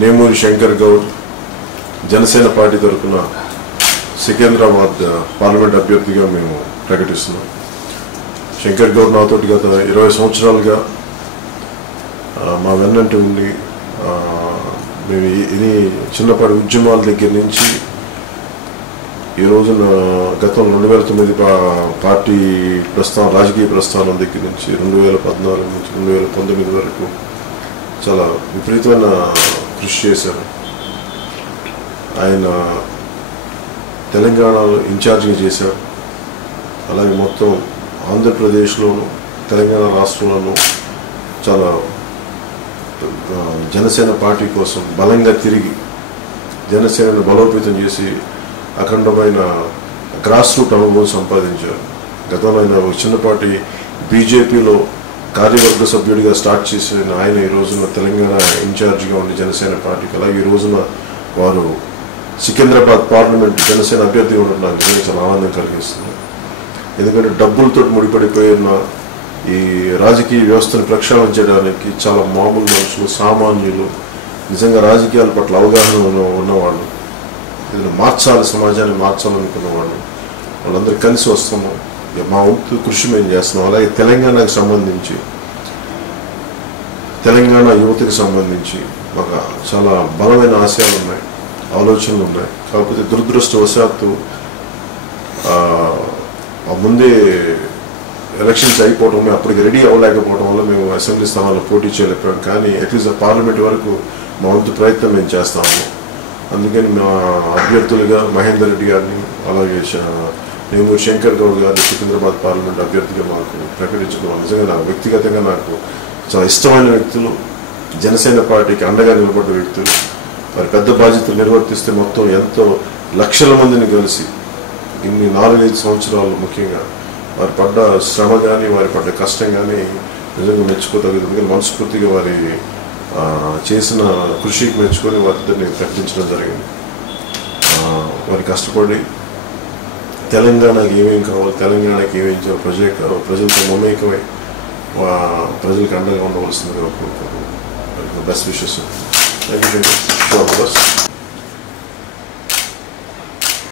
Nemuri Shankar Goud Janasena party తరఫున Secunderabad parliament అభ్యర్థిగా మేము ప్రకటిస్తున్నాం. శంకర్ గౌడ్ నాతోటి గత 20 సంవత్సరాలుగా మా వెన్నంటి ఉండి మేము ఇది చిన్నపాటి ఉద్యమాల దగ్గర నుంచి ఈ రోజున గతంలో 2009 పార్టీ ప్రస్థానం రాజకీయ ప్రస్థానం దగ్గర నుంచి 2014 నుంచి 2019 వరకు చాలా విపరీతమైన కృషి చేశారు. ఆయన తెలంగాణలో ఇన్ఛార్జిగా చేశారు. అలాగే మొత్తం ఆంధ్రప్రదేశ్లోను తెలంగాణ రాష్ట్రంలోనూ చాలా జనసేన పార్టీ కోసం బలంగా తిరిగి జనసేనను బలోపేతం చేసి అఖండమైన గ్రాస్ రూట్ అనుభవం సంపాదించారు. గతంలో ఆయన ఒక చిన్నపాటి బీజేపీలో కార్యవర్గ సభ్యుడిగా స్టార్ట్ చేసిన ఆయన ఈ రోజున తెలంగాణ ఇన్ఛార్జిగా ఉండి జనసేన పార్టీకి, అలాగే ఈ రోజున వారు సికింద్రాబాద్ పార్లమెంట్ జనసేన అభ్యర్థిగా ఉండడం నాకు నిజంగా చాలా ఆనందం కలిగిస్తుంది. ఎందుకంటే డబ్బులతో ముడిపడిపోయిన ఈ రాజకీయ వ్యవస్థను ప్రక్షాళన చేయడానికి చాలా మామూలు మనుషులు, సామాన్యులు, నిజంగా రాజకీయాల పట్ల అవగాహన ఉన్నవాళ్ళు, ఏదైనా మార్చాలి, సమాజాన్ని మార్చాలనుకున్న వాళ్ళు, వాళ్ళందరూ కలిసి వస్తున్నాం. మా వంతు కృషి మేము చేస్తున్నాం. అలాగే తెలంగాణకు సంబంధించి తెలంగాణ యువతకు సంబంధించి మాకు చాలా బలమైన ఆశయాలు ఉన్నాయి, ఆలోచనలు ఉన్నాయి. కాకపోతే దురదృష్టవశాత్తు ముందే ఎలక్షన్స్ అయిపోవడం, అప్పటికి రెడీ అవ్వలేకపోవడం వల్ల మేము అసెంబ్లీ స్థానాల్లో పోటీ చేయలేకపోయాం. కానీ అట్లీస్ట్ పార్లమెంట్ వరకు మా వంతు ప్రయత్నం మేము చేస్తాము. అందుకని మా అభ్యర్థులుగా మహేందర్ రెడ్డి గారిని, అలాగే నేమూరి శంకర్ గౌడ్ గారిని సికింద్రాబాద్ పార్లమెంట్ అభ్యర్థిగా మాకు ప్రకటించడం నిజంగా నాకు వ్యక్తిగతంగా నాకు చాలా ఇష్టమైన వ్యక్తులు, జనసేన పార్టీకి అండగా నిలబడ్డ వ్యక్తులు. వారి పెద్ద బాధ్యతలు నిర్వర్తిస్తే మొత్తం ఎంతో లక్షల మందిని కలిసి ఇన్ని 4-5 సంవత్సరాలు ముఖ్యంగా వారి పడ్డ శ్రమ కానీ వారి పడ్డ కష్టం కానీ నిజంగా మెచ్చుకోదగ్గదు. ఎందుకంటే మనస్ఫూర్తిగా వారి చేసిన కృషికి మెచ్చుకొని వారిద్దరిని ప్రకటించడం జరిగింది. వారి కష్టపడి తెలంగాణకి ఏమేమి కావాలి, తెలంగాణకి ఏమేమి చేయాలి, ప్రజలతో మమేకమై ప్రజలకు అండగా ఉండవలసిందిగా కోరుకుంటున్నాను. Best wishes. Thank you.